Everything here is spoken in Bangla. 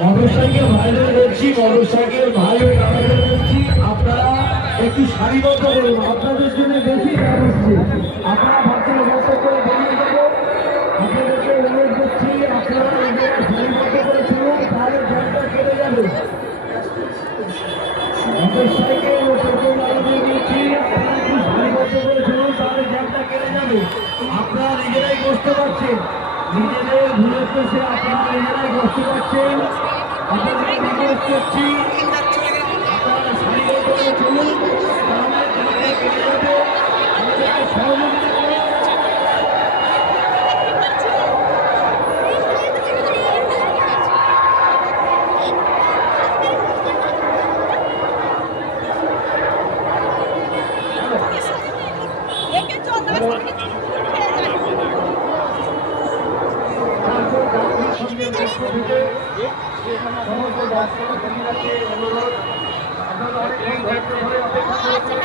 মোটরসাইকেল ভাইদের বলছি, মোটরসাইকেল ভাইদের বলছি, আপনারা একটু সারিবদ্ধ করুন। আপনাদের জন্য বেশি আসছে, আপনারা ভাবছেন বছর করে বেরিয়ে যাবো। আপনাদেরকে অনুরোধ করছি, আপনারা সারিবদ্ধ করে চলুন, তাহলে জ্যামটা কেটে যাবে। মোটরসাইকেল ও টোটো চালকদের বলছি, আপনারা একটু সারিবদ্ধ করে চলুন, তাহলে জ্যামটা কেটে যাবে। আপনারা নিজেরাই বসতে পারছেন, নিজেদের ভুলের পেশে আপনারা নিজেরাই বসতে পারছেন। আপনাদেরকে অনুরোধ করছি, আপনারা সারিবদ্ধ করে চলুন, তাহলে জ্যামটা কেটে যাবে। আমাদেরকে সহযোগিতা করুন। সমস্ত ডাক্তার কর্মীরাকে অনুরোধ, আপনারা অনেক ধৈর্য ধরে অপেক্ষা করছেন।